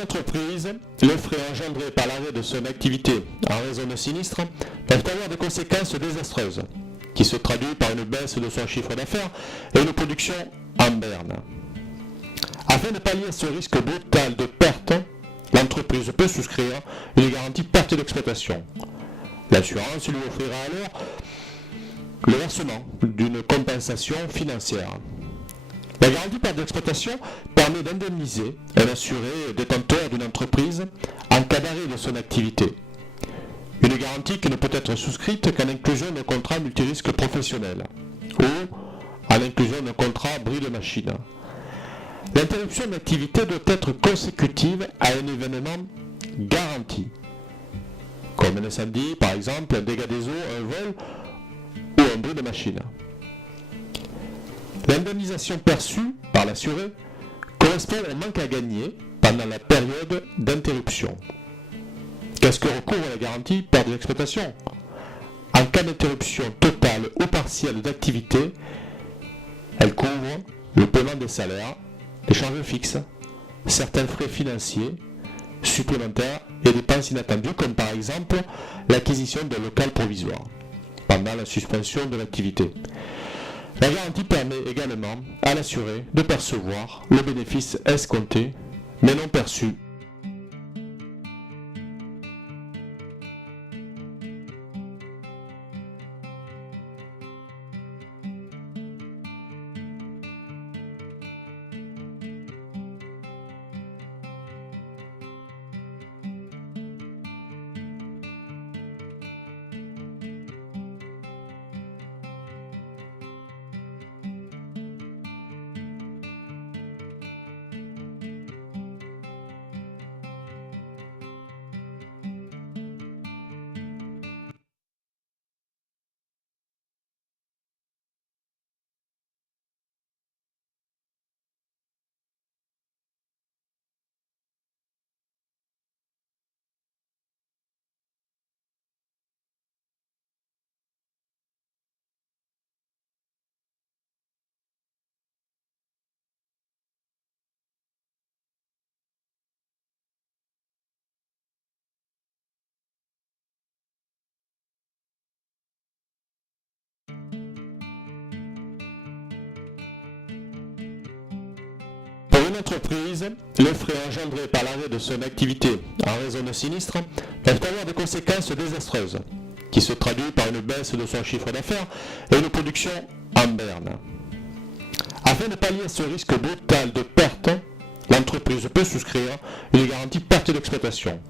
une entreprise, les frais engendrés par l'arrêt de son activité en raison de sinistre peuvent avoir des conséquences désastreuses, qui se traduisent par une baisse de son chiffre d'affaires et une production en berne. Afin de pallier ce risque brutal de perte, l'entreprise peut souscrire une garantie perte d'exploitation. L'assurance lui offrira alors le versement d'une compensation financière. La garantie perte d'exploitation permet d'indemniser un assuré détenteur d'une entreprise en cas d'arrêt de son activité. Une garantie qui ne peut être souscrite qu'en inclusion d'un contrat multirisque professionnel ou à l'inclusion d'un contrat bris de machine. L'interruption d'activité doit être consécutive à un événement garanti, comme un incendie par exemple, un dégât des eaux, un vol ou un bris de machine. L'indemnisation perçue par l'assuré correspond au manque à gagner pendant la période d'interruption. Qu'est-ce que recouvre la garantie perte d'exploitation? En cas d'interruption totale ou partielle d'activité, elle couvre le paiement des salaires, les charges fixes, certains frais financiers supplémentaires et dépenses inattendues comme par exemple l'acquisition d'un local provisoire pendant la suspension de l'activité. La garantie permet également à l'assuré de percevoir le bénéfice escompté mais non perçu. Pour une entreprise, les frais engendrés par l'arrêt de son activité en raison de sinistre peuvent avoir des conséquences désastreuses, qui se traduisent par une baisse de son chiffre d'affaires et une production en berne. Afin de pallier ce risque brutal de perte, l'entreprise peut souscrire une garantie perte d'exploitation.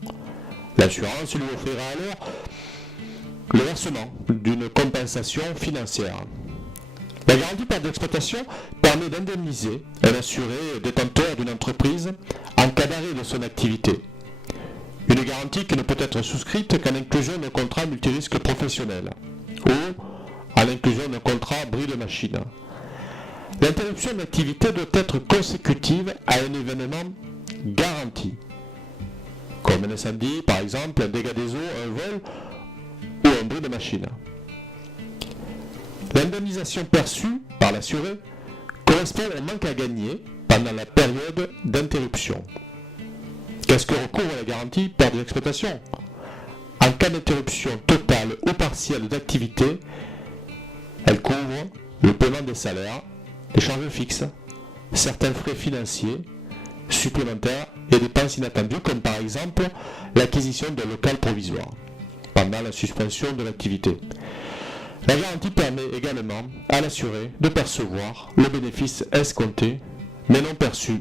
L'assurance lui offrira alors le versement d'une compensation financière. La garantie perte d'exploitation permet d'indemniser un assuré détenteur d'une entreprise en cas d'arrêt de son activité. Une garantie qui ne peut être souscrite qu'en inclusion d'un contrat multirisque professionnel ou à l'inclusion d'un contrat bris de machine. L'interruption d'activité doit être consécutive à un événement garanti, comme un incendie par exemple, un dégât des eaux, un vol ou un bris de machine. L'indemnisation perçue par l'assuré correspond au manque à gagner pendant la période d'interruption. Qu'est-ce que recouvre la garantie perte d'exploitation? En cas d'interruption totale ou partielle d'activité, elle couvre le paiement des salaires, les charges fixes, certains frais financiers supplémentaires et dépenses inattendues comme par exemple l'acquisition d'un local provisoire pendant la suspension de l'activité. La garantie permet également à l'assuré de percevoir le bénéfice escompté mais non perçu